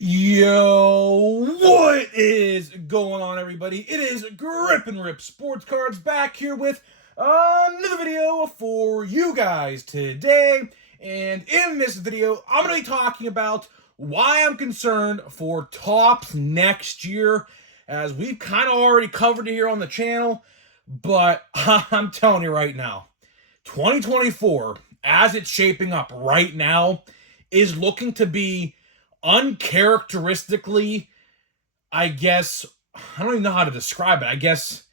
Yo, what is going on, everybody? It is Grip and Rip Sports Cards back here with another video for you guys today. And in this video, I'm going to be talking about why I'm concerned for Topps next year, as we've kind of already covered it here on the channel. But I'm telling you right now, 2024, as it's shaping up right now, is looking to be uncharacteristically, I guess, I don't even know how to describe it. I guess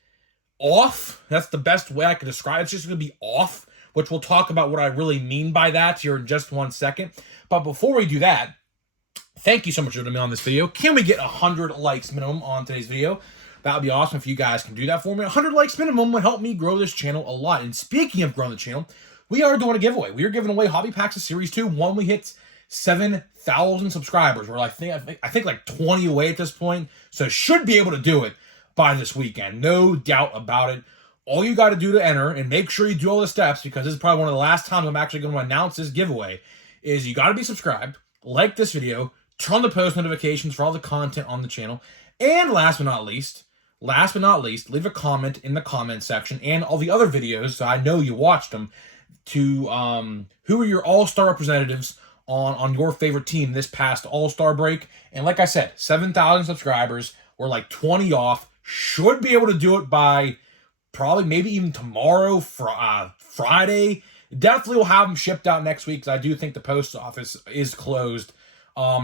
off. That's the best way I can describe it. It's just going to be off, which we'll talk about what I really mean by that here in just 1 second. But before we do that, thank you so much for joining me on this video. Can we get 100 likes minimum on today's video? That would be awesome if you guys can do that for me. 100 likes minimum would help me grow this channel a lot. And speaking of growing the channel, we are doing a giveaway. We are giving away Hobby Packs of Series 2 when we hit 7,000 subscribers. We're I think like 20 away at this point, so should be able to do it by this weekend. No doubt about it. All you got to do to enter, and make sure you do all the steps, because this is probably one of the last times I'm actually going to announce this giveaway, is you got to be subscribed, like this video, turn on the post notifications for all the content on the channel, and last but not least, leave a comment in the comment section and all the other videos, so I know you watched them, to who are your all-star representatives on your favorite team this past All-Star break. And like I said, 7,000 subscribers. We're like 20 off. Should be able to do it by probably maybe even tomorrow, Friday. Definitely will have them shipped out next week, because I do think the post office is closed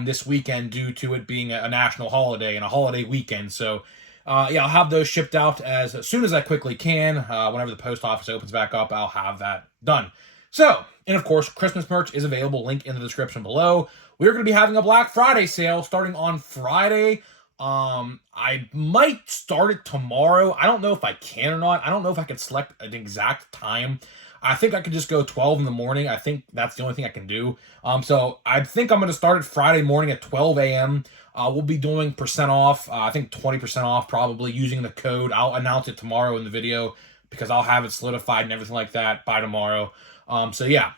this weekend due to it being a national holiday and a holiday weekend. So yeah, I'll have those shipped out as soon as I quickly can. Whenever the post office opens back up, I'll have that done. So, and of course, Christmas merch is available, link in the description below. We're going to be having a Black Friday sale starting on Friday. I might start it tomorrow. I don't know if I can or not. I don't know if I can select an exact time. I think I could just go 12 in the morning. I think that's the only thing I can do. So I think I'm going to start it Friday morning at 12 a.m. We'll be doing percent off. I think 20% off probably using the code. I'll announce it tomorrow in the video, because I'll have it solidified and everything like that by tomorrow. So yeah,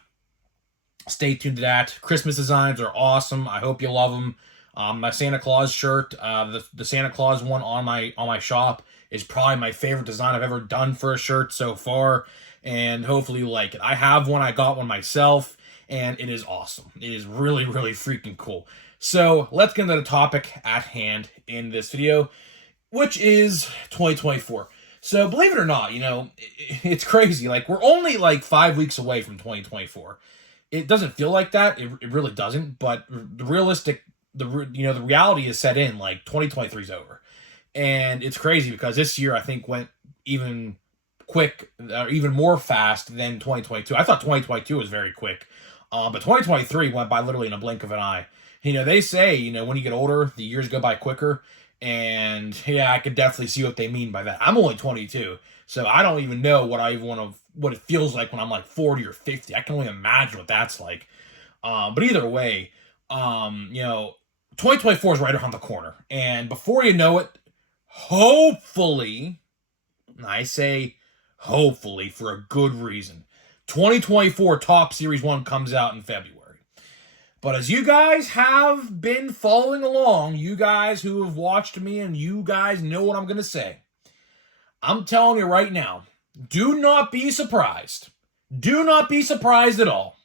stay tuned to that. Christmas designs are awesome. I hope you love them. My Santa Claus shirt, the Santa Claus one on my shop, is probably my favorite design I've ever done for a shirt so far, and hopefully you like it. I have one. I got one myself, and it is awesome. It is really, really freaking cool. So let's get into the topic at hand in this video, which is 2024. So believe it or not, you know, it's crazy. Like, we're only like 5 weeks away from 2024. It doesn't feel like that. It really doesn't. But the reality is set in. Like, 2023 is over, and it's crazy because this year I think went even even more fast than 2022. I thought 2022 was very quick, but 2023 went by literally in a blink of an eye. You know, they say, you know, when you get older, the years go by quicker. And yeah, I could definitely see what they mean by that. I'm only 22, so I don't even know what it feels like when I'm like 40 or 50. I can only imagine what that's like. But either way, you know, 2024 is right around the corner. And before you know it, hopefully, I say hopefully for a good reason, 2024 Topps Series 1 comes out in February. But as you guys have been following along, you guys who have watched me, and you guys know what I'm going to say, I'm telling you right now, do not be surprised. Do not be surprised at all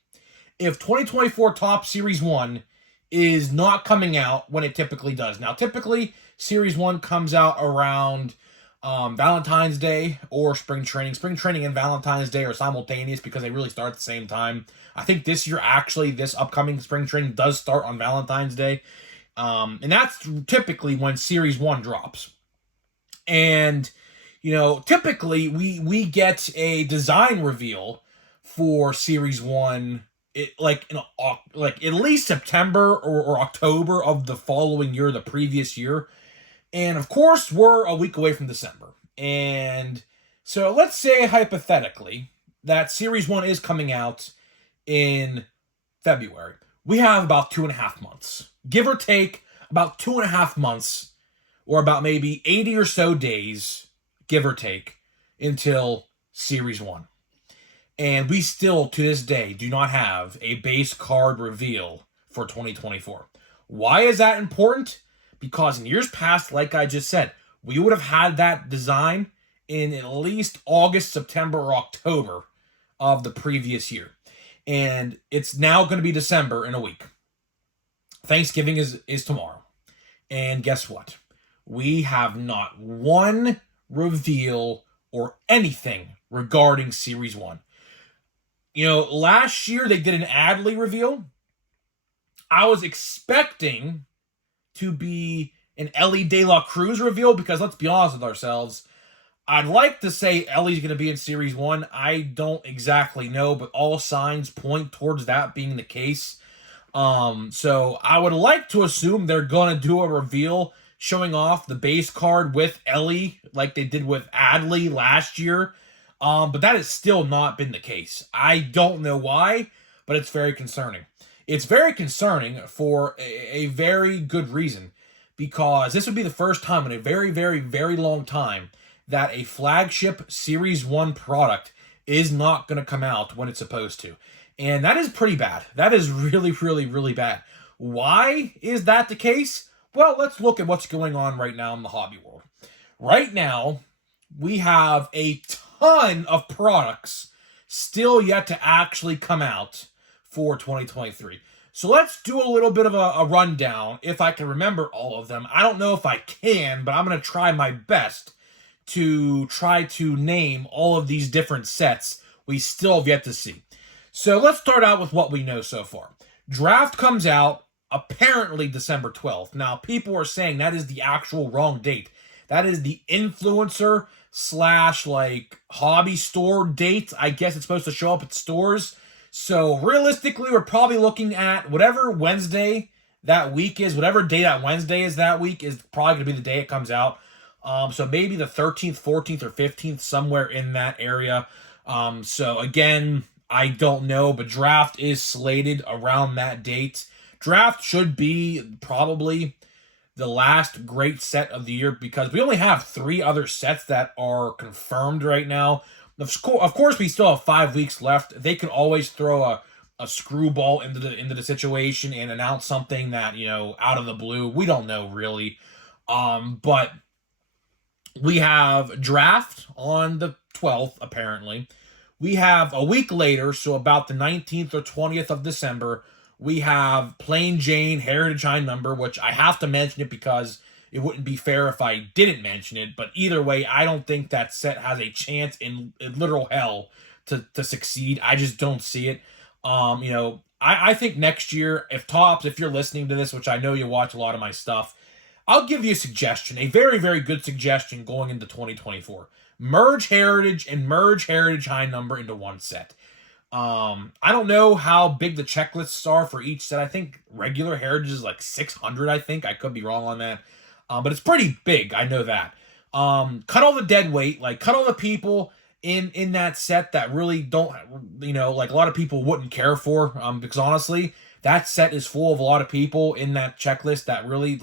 if 2024 Topps Series 1 is not coming out when it typically does. Now, typically, Series 1 comes out around Valentine's Day or spring training. Spring training and Valentine's Day are simultaneous because they really start at the same time. I think this year, actually, this upcoming spring training does start on Valentine's Day. And that's typically when Series 1 drops. And, you know, typically we get a design reveal for Series 1 like at least September or October of the following year, the previous year. And of course, we're a week away from December. And so let's say hypothetically that Series 1 is coming out in February. We have about 2.5 months, give or take about 2.5 months, or about maybe 80 or so days, give or take, until Series 1. And we still, to this day, do not have a base card reveal for 2024. Why is that important? Because in years past, like I just said, we would have had that design in at least August, September, or October of the previous year. And it's now going to be December in a week. Thanksgiving is tomorrow. And guess what? We have not one reveal or anything regarding Series 1. Last year they did an Adley reveal. I was expecting to be an Ellie De La Cruz reveal because let's be honest with ourselves, I'd like to say Ellie's going to be in Series 1. I don't exactly know, but all signs point towards that being the case. So I would like to assume they're going to do a reveal showing off the base card with Ellie like they did with Adley last year. But that has still not been the case. I don't know why, but it's very concerning. It's very concerning for a very good reason, because this would be the first time in a very, very, very long time that a flagship Series 1 product is not going to come out when it's supposed to. And that is pretty bad. That is really, really, really bad. Why is that the case? Well, let's look at what's going on right now in the hobby world. Right now, we have a ton of products still yet to actually come out for 2023. So let's do a little bit of a rundown, if I can remember all of them. I don't know if I can, but I'm going to try my best to try to name all of these different sets we still have yet to see. So let's start out with what we know so far. Draft comes out apparently December 12th. Now, people are saying that is the actual wrong date. That is the influencer / hobby store date. I guess it's supposed to show up at stores. So realistically, we're probably looking at whatever Wednesday that week is, whatever day that Wednesday is that week is probably going to be the day it comes out. So maybe the 13th, 14th, or 15th, somewhere in that area. So again, I don't know, but draft is slated around that date. Draft should be probably the last great set of the year because we only have 3 other sets that are confirmed right now. Of course, we still have 5 weeks left. They could always throw a screwball into the situation and announce something that, out of the blue. We don't know really. But we have draft on the 12th, apparently. We have a week later, so about the 19th or 20th of December, we have Plain Jane Heritage High Number, which I have to mention it because it wouldn't be fair if I didn't mention it. But either way, I don't think that set has a chance in literal hell to succeed. I just don't see it. I think next year, if you're listening to this, which I know you watch a lot of my stuff, I'll give you a suggestion, a very, very good suggestion going into 2024. Merge Heritage and merge Heritage High Number into one set. I don't know how big the checklists are for each set. I think regular Heritage is like 600, I think. I could be wrong on that. But it's pretty big, I know that. Cut all the dead weight, cut all the people in that set that really don't, a lot of people wouldn't care for. Because honestly, that set is full of a lot of people in that checklist that really,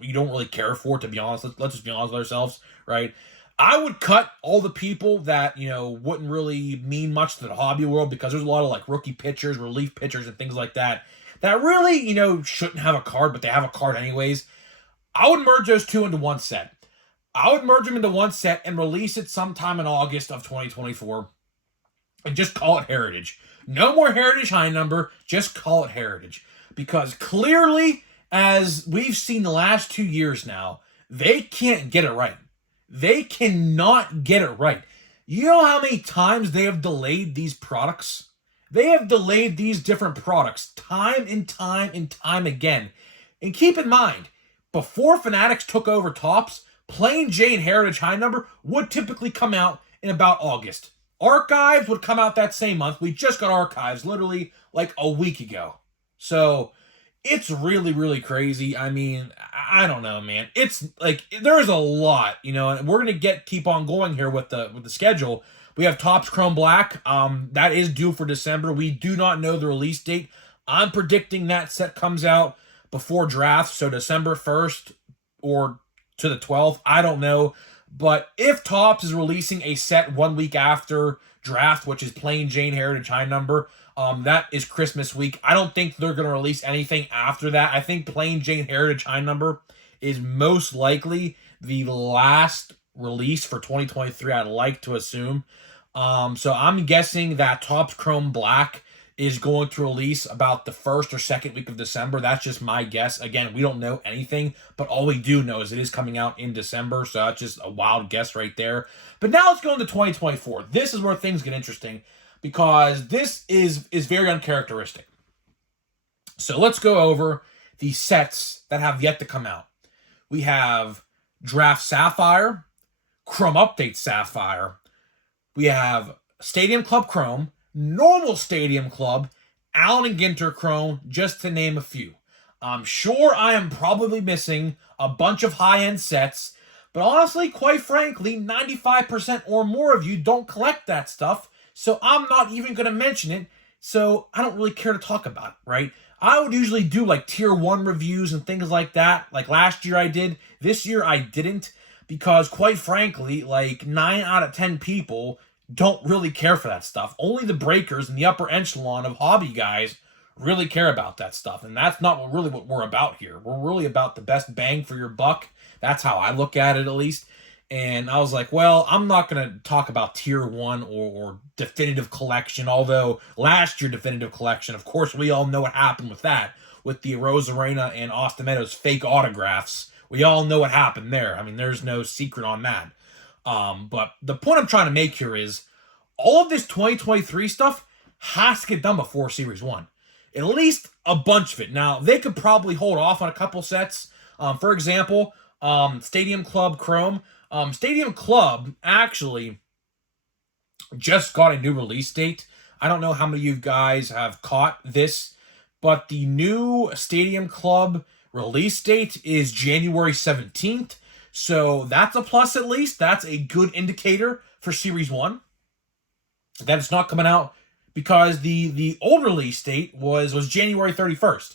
you don't really care for, to be honest. Let's just be honest with ourselves, right? I would cut all the people that, wouldn't really mean much to the hobby world because there's a lot of rookie pitchers, relief pitchers, and things like that really, shouldn't have a card, but they have a card anyways. I would merge those two into one set. I would merge them into one set and release it sometime in August of 2024 and just call it Heritage. No more Heritage High Number, just call it Heritage. Because clearly, as we've seen the last 2 years now, they can't get it right. They cannot get it right. You know how many times they have delayed these products? They have delayed these different products time and time and time again. And keep in mind, before Fanatics took over Topps, Plain Jane Heritage High Number would typically come out in about August. Archives would come out that same month. We just got Archives literally a week ago. So it's really, really crazy. I mean, I don't know, man. It's there's a lot, and we're going to keep on going here with the schedule. We have Topps Chrome Black. That is due for December. We do not know the release date. I'm predicting that set comes out before draft, so December 1st or to the 12th. I don't know. But if Topps is releasing a set 1 week after draft, which is Plain Jane Heritage High Number, That is Christmas week. I don't think they're going to release anything after that. I think Plain Jane Heritage High Number is most likely the last release for 2023, I'd like to assume. So I'm guessing that Topps Chrome Black is going to release about the first or second week of December. That's just my guess. Again, we don't know anything, but all we do know is it is coming out in December, so that's just a wild guess right there. But now let's go into 2024. This is where things get interesting, because this is very uncharacteristic. So let's go over the sets that have yet to come out. We have Draft Sapphire, Chrome Update Sapphire. We have Stadium Club Chrome, Normal Stadium Club, Allen & Ginter Chrome, just to name a few. I'm sure I am probably missing a bunch of high-end sets, but honestly, quite frankly, 95% or more of you don't collect that stuff, so I'm not even going to mention it, so I don't really care to talk about it, right? I would usually do like tier 1 reviews and things like that. Like last year I did. This year I didn't, because quite frankly, like 9 out of 10 people don't really care for that stuff. Only the breakers and the upper echelon of hobby guys really care about that stuff. And that's not what we're about here. We're really about the best bang for your buck. That's how I look at it, at least. And I was like, well, I'm not going to talk about tier 1 or definitive collection, although last year definitive collection, of course, we all know what happened with that, with the Rosarena and Austin Meadows fake autographs. We all know what happened there. I mean, there's no secret on that. But the point I'm trying to make here is all of this 2023 stuff has to get done before Series 1. At least a bunch of it. Now, they could probably hold off on a couple sets. For example, Stadium Club Chrome. Stadium Club actually just got a new release date. I don't know how many of you guys have caught this, but the new Stadium Club release date is January 17th. So that's a plus at least. That's a good indicator for Series 1. That it's not coming out, because the old release date was January 31st.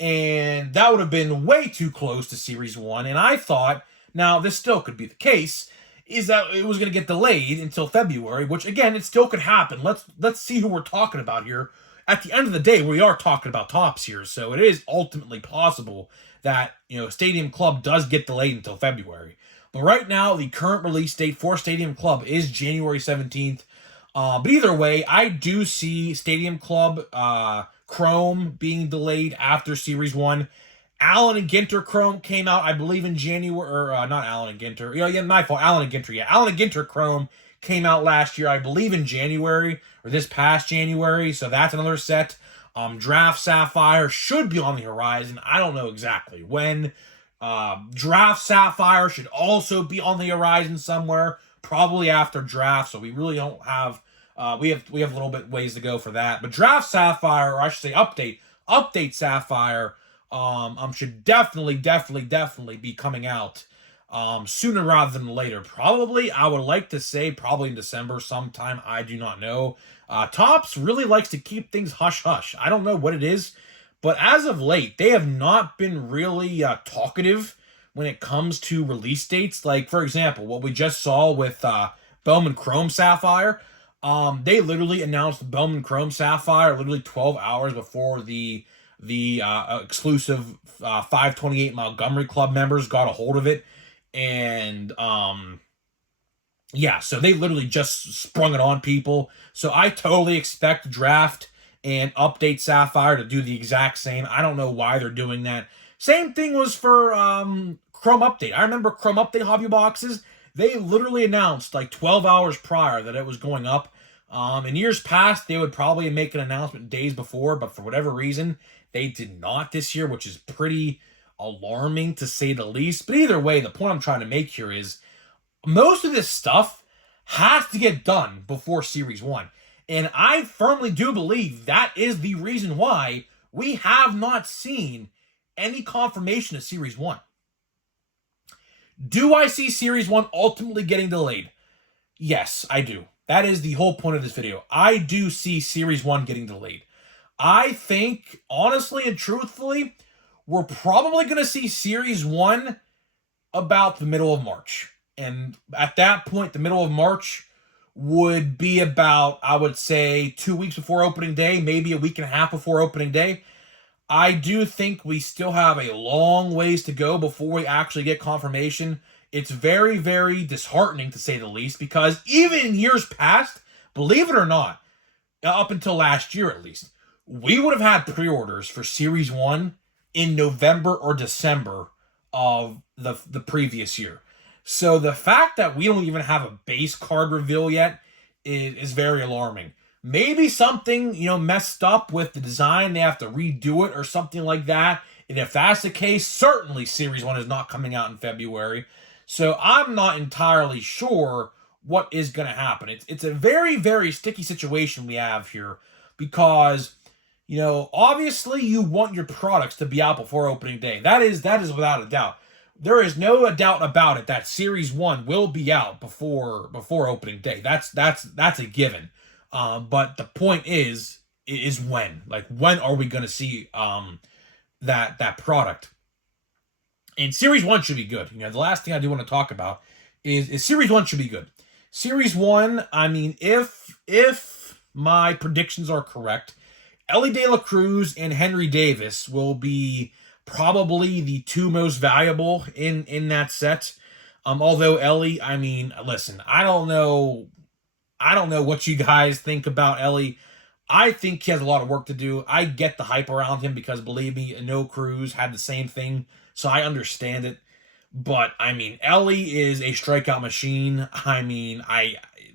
And that would have been way too close to Series 1. And I thought, now this still could be the case, is that it was going to get delayed until February, which again, it still could happen. Let's see who we're talking about here. At the end of the day, we are talking about Topps here, so it is ultimately possible that, Stadium Club does get delayed until February. But right now, the current release date for Stadium Club is January 17th. But either way, I do see Stadium Club Chrome being delayed after Series 1. Allen & Ginter Chrome came out, I believe, in January, or not Allen & Ginter. Yeah, my fault, Allen & Ginter, yeah. Allen & Ginter Chrome came out last year, I believe in January, or this past January, so that's another set. Draft Sapphire should be on the horizon. I don't know exactly when. Draft Sapphire should also be on the horizon somewhere, probably after draft, so we really don't have, we have a little bit ways to go for that. But Draft Sapphire, or I should say Update Sapphire, should definitely be coming out sooner rather than later. Probably, I would like to say probably in December sometime. I do not know. Topps really likes to keep things hush-hush. I don't know what it is, but as of late, they have not been really talkative when it comes to release dates. Like, for example, what we just saw with Bowman Chrome Sapphire. They literally announced Bowman Chrome Sapphire literally 12 hours before the exclusive 528 Montgomery Club members got a hold of it. And yeah, so they literally just sprung it on people. So I totally expect Draft and Update Sapphire to do the exact same. I don't know why they're doing that. Same thing was for Chrome Update. I remember Chrome Update hobby boxes. They literally announced like 12 hours prior that it was going up. In years past, they would probably make an announcement days before, but for whatever reason, they did not this year, which is pretty alarming to say the least. But either way, the point I'm trying to make here is most of this stuff has to get done before Series 1. And I firmly do believe that is the reason why we have not seen any confirmation of Series 1. Do I see Series 1 ultimately getting delayed? Yes, I do. That is the whole point of this video. I do see Series 1 getting delayed. I think, honestly and truthfully, we're probably going to see Series 1 about the middle of March. And at that point, the middle of March, would be about, I would say, 2 weeks before opening day, maybe a week and a half before opening day. I do think we still have a long ways to go before we actually get confirmation. It's very, very disheartening, to say the least, because even in years past, believe it or not, up until last year at least, we would have had pre-orders for Series 1 in November or December of the previous year. So the fact that we don't even have a base card reveal yet is very alarming. Maybe something, messed up with the design. They have to redo it or something like that. And if that's the case, certainly Series 1 is not coming out in February. So I'm not entirely sure what is going to happen. It's a very, very sticky situation we have here because, obviously you want your products to be out before opening day. That is without a doubt. There is no doubt about it that Series 1 will be out before opening day. That's a given. But the point is when? Like, when are we going to see that product? And Series 1 should be good. The last thing I do want to talk about is Series 1 should be good. Series 1, I mean, if my predictions are correct, Ellie De La Cruz and Henry Davis will be probably the two most valuable in that set. Although Ellie, I mean, listen, I don't know what you guys think about Ellie. I think he has a lot of work to do. I get the hype around him because, believe me, No Cruz had the same thing, so I understand it. But, I mean, Ellie is a strikeout machine. I mean,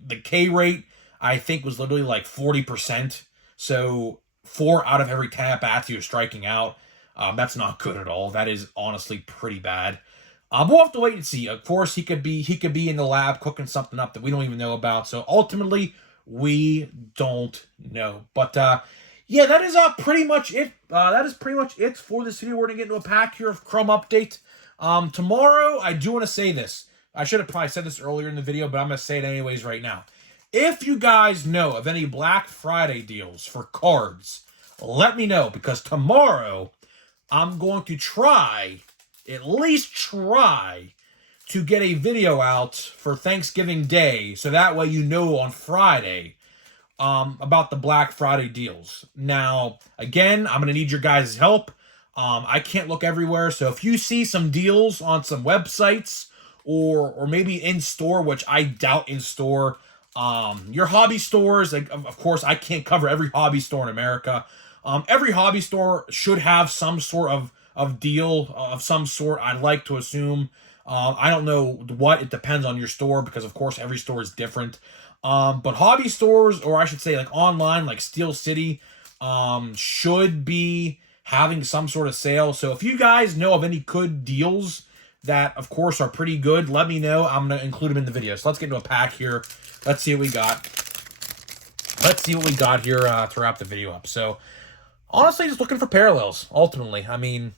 the K rate, I think, was literally like 40%. So, 4 out of every 10 at-bats he was striking out. That's not good at all. That is honestly pretty bad. We'll have to wait and see. Of course, he could be in the lab cooking something up that we don't even know about. So ultimately, we don't know. But yeah, that is pretty much it. That is pretty much it for this video. We're gonna get into a pack here of Chrome update. Tomorrow, I do want to say this. I should have probably said this earlier in the video, but I'm gonna say it anyways right now. If you guys know of any Black Friday deals for cards, let me know, because tomorrow I'm going to at least try to get a video out for Thanksgiving Day, so that way on Friday about the Black Friday deals. Now, again, I'm going to need your guys' help. I can't look everywhere, so if you see some deals on some websites or maybe in store, which I doubt in store, your hobby stores, like, of course, I can't cover every hobby store in America. Every hobby store should have some sort of deal of some sort, I'd like to assume. I don't know what, it depends on your store, because of course every store is different. But hobby stores, or I should say like online, like Steel City, should be having some sort of sale. So if you guys know of any good deals that of course are pretty good, let me know. I'm going to include them in the video. So let's get into a pack here. Let's see what we got. Here to wrap the video up. So honestly, just looking for parallels, ultimately. I mean,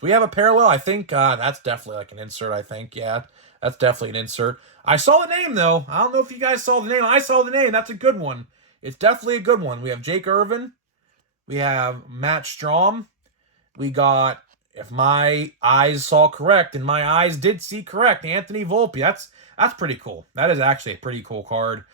do we have a parallel? I think that's definitely like an insert, I think. Yeah, that's definitely an insert. I saw the name, though. I don't know if you guys saw the name. I saw the name. That's a good one. It's definitely a good one. We have Jake Irvin. We have Matt Strom. We got, if my eyes saw correct, and my eyes did see correct, Anthony Volpe. That's pretty cool. That is actually a pretty cool card.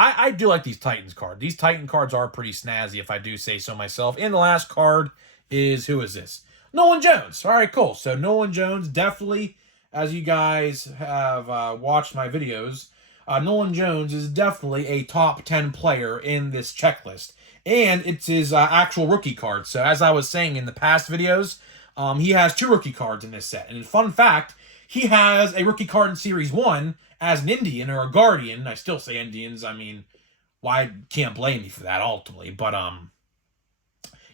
I do like these Titans cards. These Titan cards are pretty snazzy, if I do say so myself. And the last card is, who is this? Nolan Jones. All right, cool. So Nolan Jones, definitely, as you guys have watched my videos, Nolan Jones is definitely a top 10 player in this checklist. And it's his actual rookie card. So as I was saying in the past videos, he has 2 rookie cards in this set. And fun fact, he has a rookie card in Series 1 as an Indian or a Guardian. I still say Indians. I mean, why can't blame me for that ultimately. But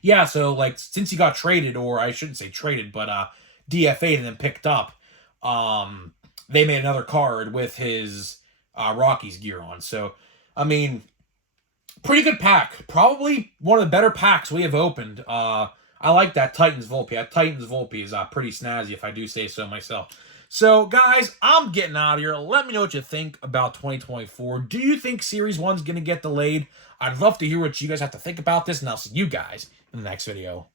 yeah, so like since he got traded, or I shouldn't say traded, but DFA'd and then picked up, they made another card with his Rockies gear on. So I mean, pretty good pack. Probably one of the better packs we have opened. I like that Titans Volpe. That Titans Volpe is pretty snazzy, if I do say so myself. So, guys, I'm getting out of here. Let me know what you think about 2024. Do you think Series 1's going to get delayed? I'd love to hear what you guys have to think about this, and I'll see you guys in the next video.